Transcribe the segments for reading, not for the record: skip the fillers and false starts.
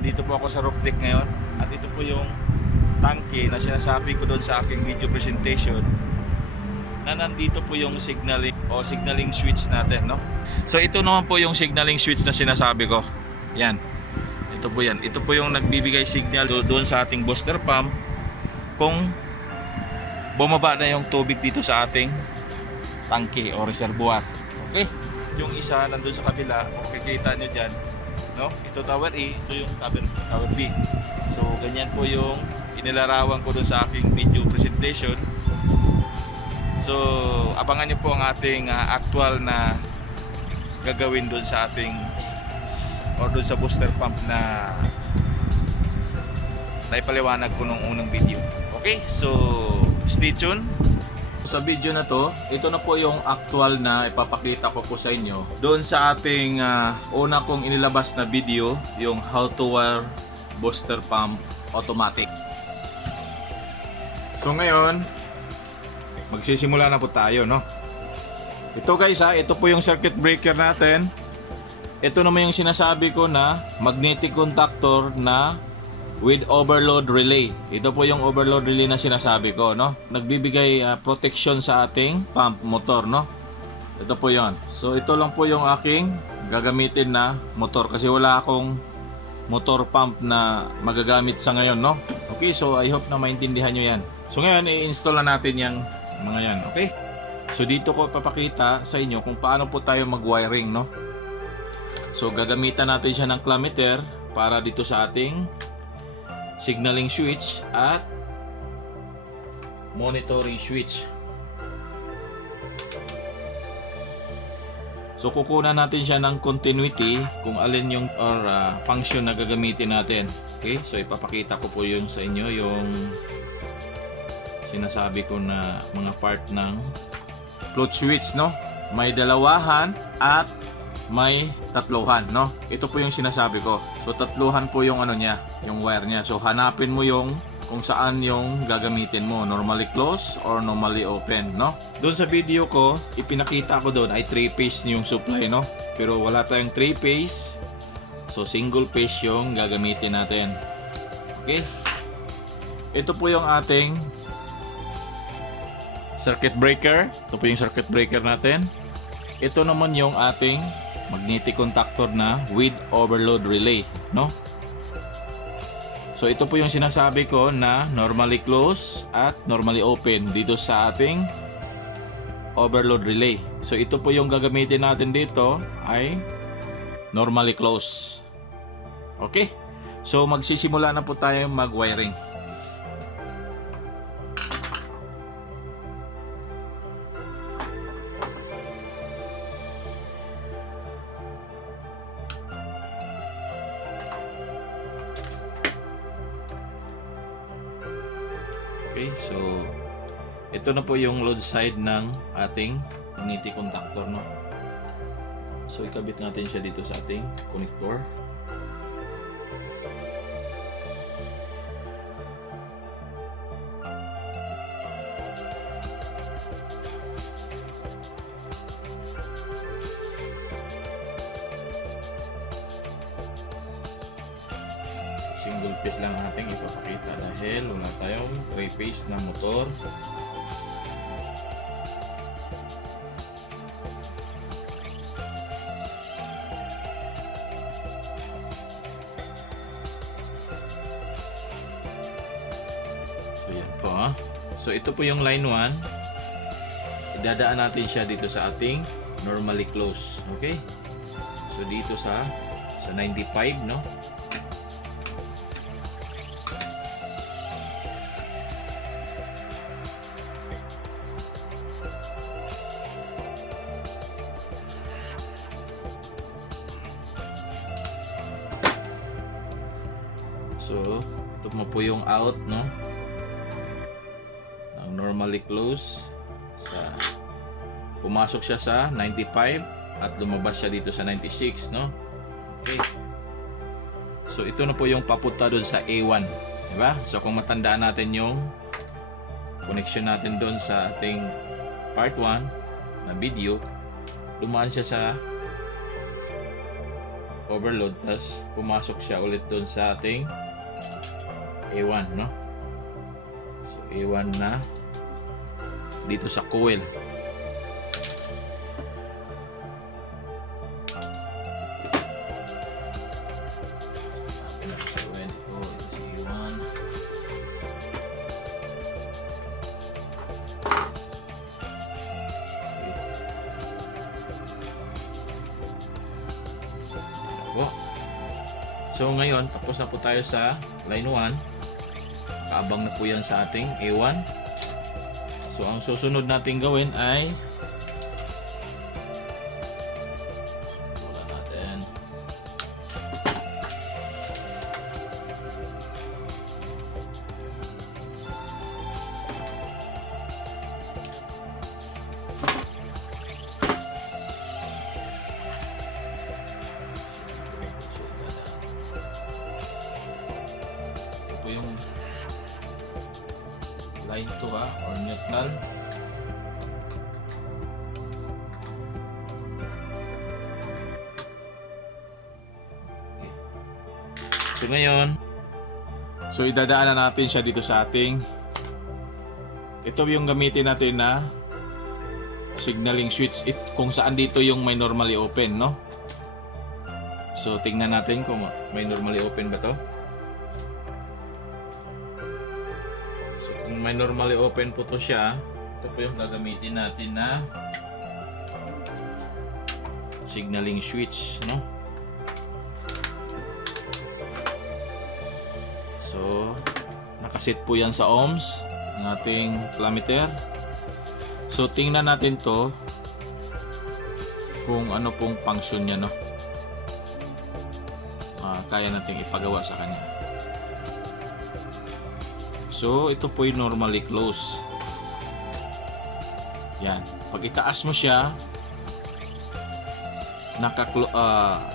Nandito po ako sa roof deck ngayon. At ito po yung tangke na sinasabi ko doon sa aking video presentation, na nandito po yung signaling switch natin, no? So ito naman po yung signaling switch na sinasabi ko. Yan. Ito po yan. Ito po yung nagbibigay signal doon sa ating booster pump kung bumaba na yung tubig dito sa ating tangke o reservoir. Okay? Yung isa nandun sa kabila, kung makikita nyo dyan, no? Ito tower A, ito yung tower B. So ganyan po yung inilarawan ko doon sa aking video presentation. So abangan nyo po ang ating actual na gagawin doon sa ating or doon sa booster pump na naipaliwanag ko nung unang video. Okay, so stay tuned. Sa video na to, ito na po yung actual na ipapakita ko po sa inyo doon sa ating una kong inilabas na video, yung how to wire booster pump automatic. So ngayon, magsisimula na po tayo, no? Ito guys ito po yung circuit breaker natin. Ito naman yung sinasabi ko na magnetic contactor na with overload relay. Ito po yung overload relay na sinasabi ko, no? Nagbibigay protection sa ating pump motor, no? Ito po yon. So ito lang po yung aking gagamitin na motor kasi wala akong motor pump na magagamit sa ngayon, no? Okay, so I hope na maintindihan nyo yan. So ngayon i-install na natin yung mga yan, okay? So dito ko papakita sa inyo kung paano po tayo mag-wiring, no? So gagamitan natin siya ng clamp meter para dito sa ating signaling switch at monitoring switch. So kukunan natin siya ng continuity kung alin yung function na gagamitin natin. Okay, so ipapakita ko po yung sa inyo yung sinasabi ko na mga part ng float switch, no? May dalawahan at may tatluhan, no? Ito po yung sinasabi ko. So tatluhan po yung ano niya, yung wire niya. So hanapin mo yung kung saan yung gagamitin mo, normally close or normally open, no? Doon sa video ko, ipinakita ko doon ay 3-phase yung supply, no? Pero wala tayong 3-phase. So single phase yung gagamitin natin. Okay? Ito po yung ating circuit breaker. Ito po yung circuit breaker natin. Ito naman yung ating magnetic contactor na with overload relay, no? So ito po yung sinasabi ko na normally close at normally open dito sa ating overload relay. So ito po yung gagamitin natin dito ay normally close. Okay? So magsisimula na po tayo mag-wiring. Okay, so ito na po yung load side ng ating magnetic contactor, no? So ikabit natin siya dito sa ating connector. Single phase lang natin ipapakita dahil wala tayong 3-phase na motor. So yan po So ito po yung line 1. Idadaan natin siya dito sa ating normally close. Okay? So dito sa 95, no? So, ito mo po yung out, no? Ang normally close pumasok siya sa 95 at lumabas siya dito sa 96, no? Okay. So, ito na po yung papunta doon sa A1, di ba? So, kung matandaan natin yung connection natin doon sa ating part 1 na video, dumaan siya sa overload, tas pumasok siya ulit doon sa ating A1, no? So A1 na dito sa coil. So ngayon, tapos na po tayo sa line 1. Kaabang na po yan sa ating A1. So ang susunod natin gawin ay susulan natin. Yung line 2 or neutral. Okay. So ngayon, idadaanan natin siya dito sa ating, ito yung gamitin natin na signaling switch, kung saan dito yung may normally open, no? So tingnan natin kung may normally open ba to. May normally open po to siya. Ito po yung gagamitin natin na signaling switch, no? So nakaset po yan sa ohms ng ating voltmeter. So tingnan natin to kung ano pong function niya, no? Kaya nating ipagawa sa kanya. So ito po yung normally close. Yan. Pag itaas mo siya,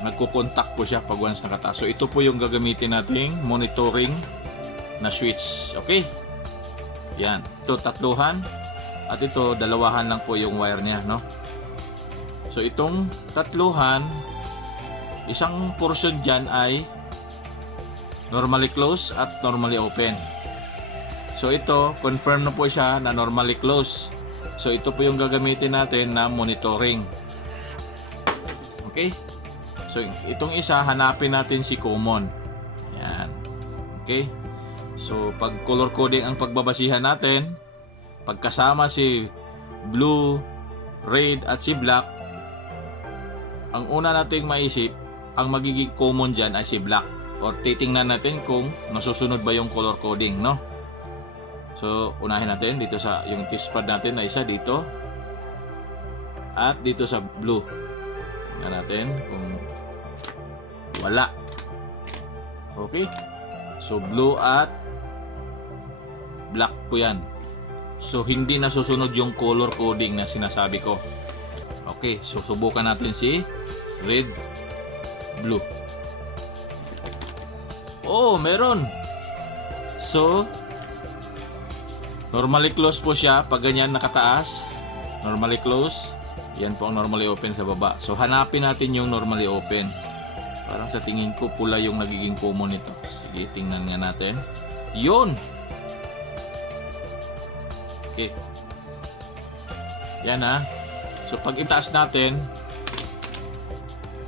nagko-contact po siya pag once nakataas. So ito po yung gagamitin nating monitoring na switch. Okay? Yan. Ito tatluhan at ito dalawahan lang po yung wire niya, no? So itong tatluhan, isang portion dyan ay normally close at normally open. So ito, confirm na po siya na normally close. So ito po yung gagamitin natin na monitoring. Okay? So itong isa, hanapin natin si common. Yan. Okay? So pag color coding ang pagbabasihan natin, pagkasama si blue, red at si black, ang una nating maisip, ang magiging common dyan ay si black. Or titingnan natin kung nasusunod ba yung color coding, no? So, unahin natin dito sa yung test pad natin na isa dito at dito sa blue. Tingnan natin kung wala. Okay? So, blue at black po yan. So, hindi nasusunod yung color coding na sinasabi ko. Okay, so subukan natin si red, blue. Oh, meron. So, normally close po siya pag ganyan nakataas. Normally close. Yan po ang normally open sa baba. So hanapin natin yung normally open. Parang sa tingin ko pula yung nagiging common nito. Sige, tingnan nga natin. Yun! Okay. Yan ha. So pag itaas natin,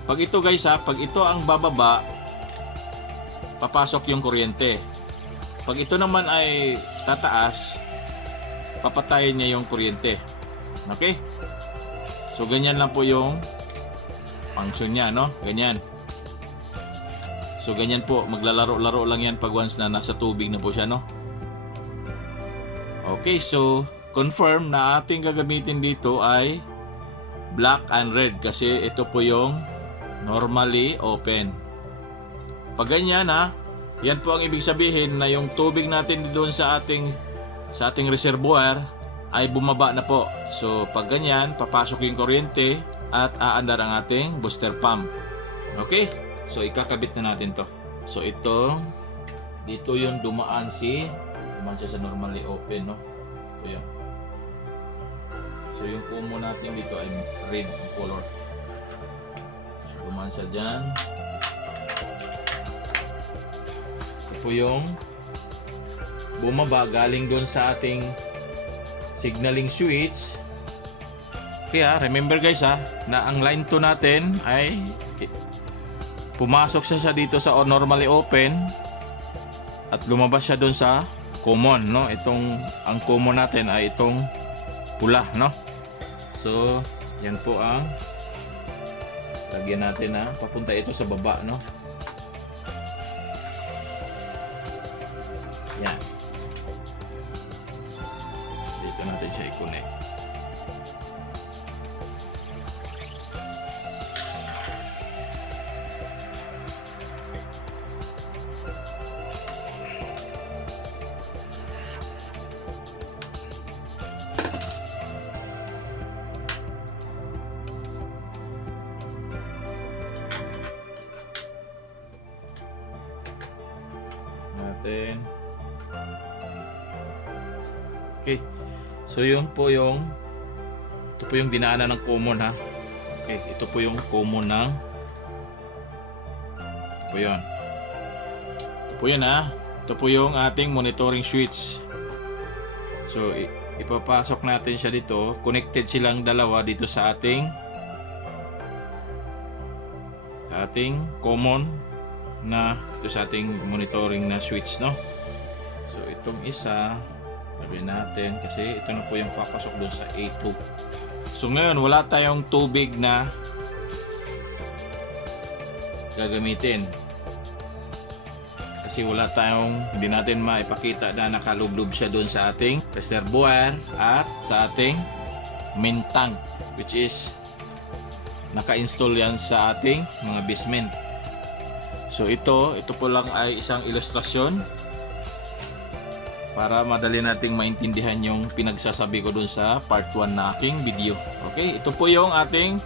pag ito guys ha, pag ito ang bababa, papasok yung kuryente. Pag ito naman ay tataas, papatayin niya yung kuryente. Okay? So ganyan lang po yung function niya, no? Ganyan. So ganyan po, maglalaro-laro lang yan pag once na nasa tubig na po siya, no? Okay, so confirm na ating gagamitin dito ay black and red kasi ito po yung normally open. Pag ganyan ha, yan po ang ibig sabihin na yung tubig natin doon sa ating reservoir ay bumaba na po. So pag ganyan, papasok yung kuryente at aandar ang ating booster pump. Okay? So ikakabit na natin to. So ito, dito yung dumaan siya sa normally open, no? Ito yun. So yung kumo natin dito ay red color. So dumaan siya dyan. po yung bumaba galing doon sa ating signaling switch. Kaya remember guys na ang line 2 natin ay pumasok siya dito sa normally open at lumabas siya doon sa common, no? Ang common natin ay itong pula, no? So yan po ang lagyan natin na papunta ito sa baba, no? Yan. Dito natin siya i-connect. Natin. Okay. So yun po yung ito po yung dinaanan ng common ha. Okay, ito po yung common ng ito po yun. Ito po yun ha. Ito po yung ating monitoring switch. So ipapasok natin siya dito. Connected silang dalawa dito sa ating common na ito sa ating monitoring na switch, no? So itong isa lagyan natin kasi ito na po yung papasok doon sa A2. So ngayon wala tayong tubig na gagamitin kasi hindi natin maipakita na nakalublob siya doon sa ating reservoir at sa ating main tank, which is naka-install yan sa ating mga basement. So ito po lang ay isang ilustrasyon para madali nating maintindihan yung pinagsasabi ko dun sa part 1 na aking video. Okay, ito po yung ating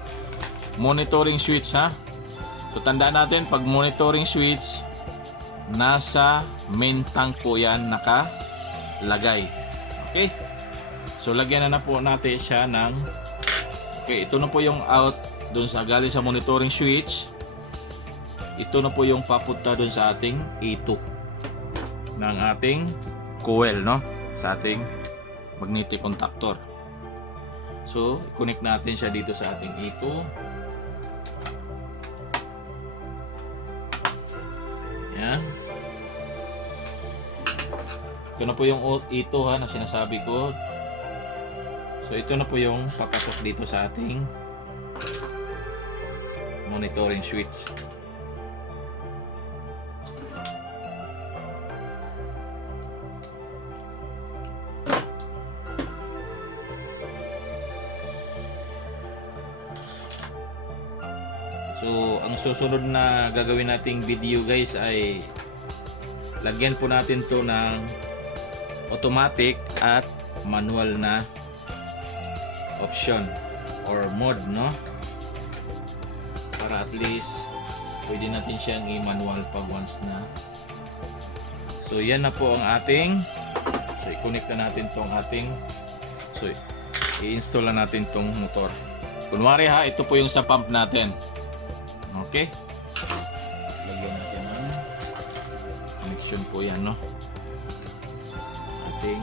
monitoring switch ha. So tandaan natin, pag monitoring switch, nasa main tank po yan nakalagay. Okay, so lagyan na po natin siya ng okay, ito na po yung out dun sa galing sa monitoring switch. Ito na po yung papunta dun sa ating A2 ng ating coil, no? Sa ating magnetic contactor. So, i-connect natin siya dito sa ating A2. Yan. Ito na po yung A2 ha, na sinasabi ko. So, ito na po yung papasok dito sa ating monitoring switch. So, ang susunod na gagawin nating video guys ay lagyan po natin to ng automatic at manual na option or mode, no? Para at least pwede natin siyang i-manual pag once na. So, yan na po ang ating i-connect na natin tong ating i-install na natin tong motor. Kunwari ha, ito po yung sa pump natin. Okay, lagyan natin ng connection po yan, no? Ating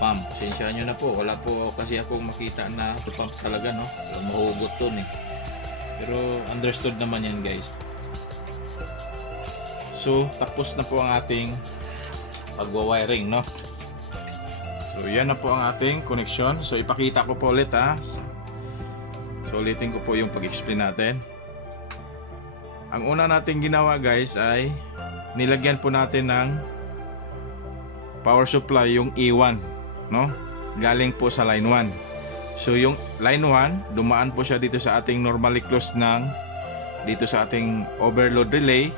pump. Sensya nyo na po, wala po kasi akong makita na pump talaga, no? Mahugot to eh. Pero understood naman yan guys. So tapos na po ang ating pagwa-wiring, no? So yan na po ang ating connection. So ipakita ko po ulit ha. So ulitin ko po yung pag-explain natin. Ang una nating ginawa guys ay nilagyan po natin ng power supply yung E1, no? Galing po sa line 1. So yung line 1 dumaan po siya dito sa ating normally closed dito sa ating overload relay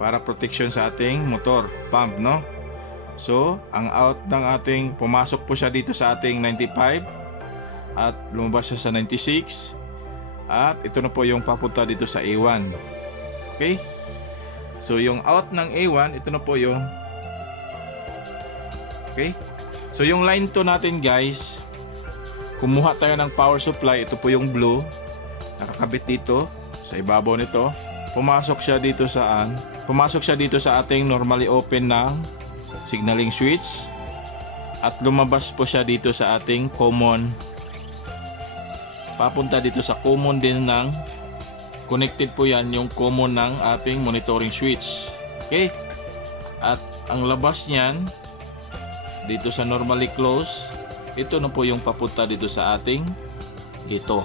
para protection sa ating motor pump, no? So ang out ng ating pumasok po siya dito sa ating 95 at lumabas siya sa 96. At ito na po yung papunta dito sa A1. Okay? So yung out ng A1, ito na po yung okay? So yung line 2 natin guys, kumuha tayo ng power supply. Ito po yung blue, nakakabit dito sa ibabaw nito. Pumasok siya dito saan? pumasok siya dito sa ating normally open na signaling switch at lumabas po siya dito sa ating common, papunta dito sa common din ng connected po yan yung common ng ating monitoring switch. Okay, at ang labas niyan dito sa normally close, ito na po yung papunta dito sa ating ito.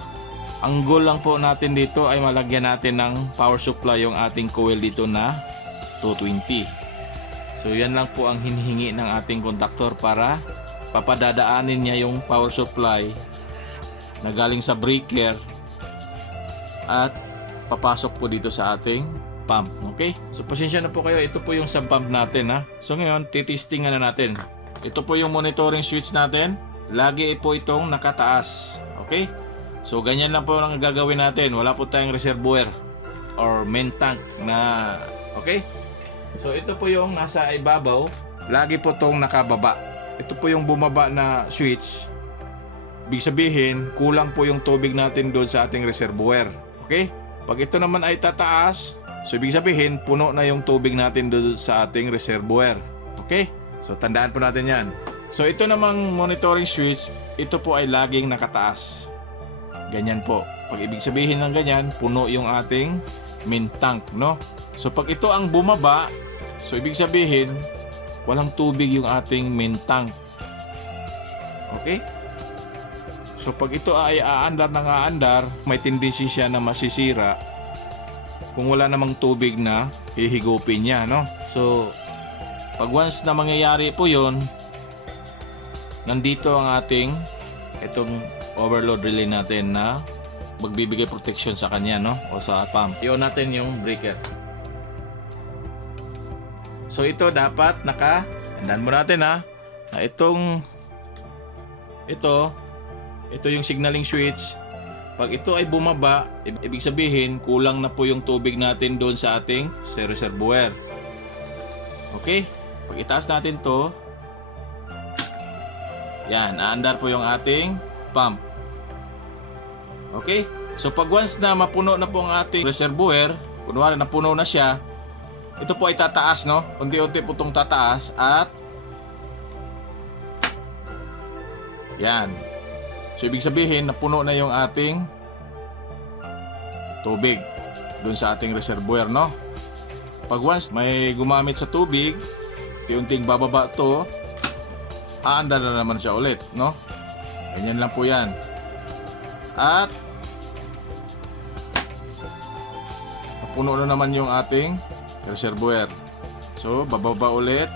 Ang goal lang po natin dito ay malagyan natin ng power supply yung ating coil dito na 220. So yan lang po ang hinihingi ng ating conductor para papadadaanin niya yung power supply na galing sa breaker at papasok po dito sa ating pump. Okay? So pasensya na po kayo, ito po yung sub pump natin ha. So ngayon titistingan na natin. Ito po yung monitoring switch natin. Lagi po itong nakataas. Okay? So ganyan lang po ang gagawin natin. Wala po tayong reservoir or main tank na, okay? So ito po yung nasa ibabaw. Lagi po itong nakababa. Ito po yung bumaba na switch. Ibig sabihin, kulang po yung tubig natin doon sa ating reservoir. Okay? Pag ito naman ay tataas, so ibig sabihin, puno na yung tubig natin doon sa ating reservoir. Okay? So tandaan po natin yan. So ito namang monitoring switch, ito po ay laging nakataas. Ganyan po. Pag ibig sabihin ng ganyan, puno yung ating main tank, no? So pag ito ang bumaba, so ibig sabihin, walang tubig yung ating main tank. Okay? So pag ito ay aandar ng aandar, may tendency siya na masisira kung wala namang tubig na hihigupin niya, no? So pag once na mangyayari po yun, nandito ang ating itong overload relay natin na magbibigay protection sa kanya, no? O sa pump. I-on natin yung breaker. So ito dapat tandaan mo natin ha, na ito yung signaling switch. Pag ito ay bumaba, ibig sabihin kulang na po yung tubig natin doon sa ating reservoir. Okay? Pag itaas natin to, yan, aandar po yung ating pump. Okay? So pag once na mapuno na po ang ating reservoir, kunwari napuno na siya, ito po ay tataas, no? Unti-unti po itong tataas at yan. So ibig sabihin, napuno na yung ating tubig dun sa ating reservoir, no? Pag once may gumamit sa tubig, unti-unting bababa to, aandar na naman siya ulit, no? Ganyan lang po yan. At napuno na naman yung ating reservoir. So bababa ulit.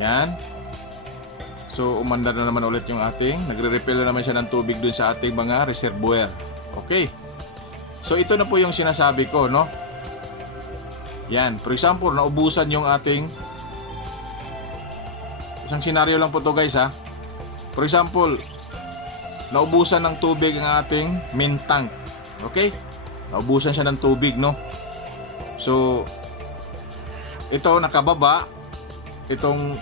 Yan. So umandar na naman ulit yung ating, nagre-refill na naman siya ng tubig dun sa ating mga reservoir. Okay. So ito na po yung sinasabi ko, no? Yan. For example, naubusan yung ating, isang senaryo lang po to guys ha. For example, naubusan ng tubig ang ating main tank. Okay? Naubusan siya ng tubig, no? So ito nakababa, itong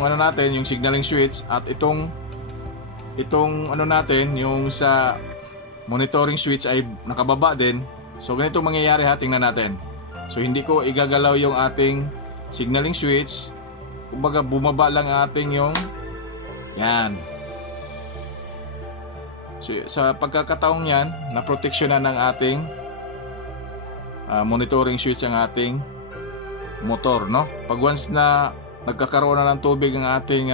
ano natin, yung signaling switch, at itong ano natin, yung sa monitoring switch ay nakababa din. So ganito mangyayari ha, tingnan natin. So hindi ko igagalaw yung ating signaling switch. Kumbaga bumaba lang ating yung yan. So sa pagkakataong yan, naproteksyonan ng ating monitoring switch ang ating motor, no? Pag once na nagkakaroon na ng tubig ang ating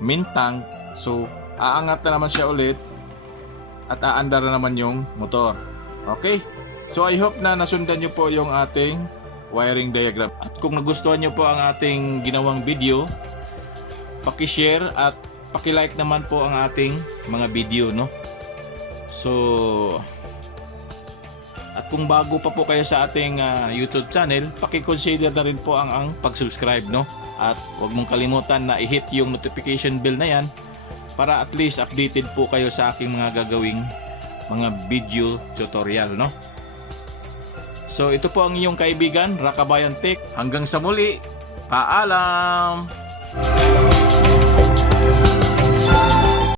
main tank, so aangat na naman siya ulit at aandar na naman yung motor. Okay? So I hope na nasundan nyo po yung ating wiring diagram. At kung nagustuhan nyo po ang ating ginawang video, paki-share at paki-like naman po ang ating mga video, no? So at kung bago pa po kayo sa ating YouTube channel, paki-consider na rin po ang pag-subscribe, no? At huwag mong kalimutan na i-hit yung notification bell na yan para at least updated po kayo sa aking mga gagawing mga video tutorial, no? So ito po ang iyong kaibigan, Rakabayan Tech. Hanggang sa muli, paalam!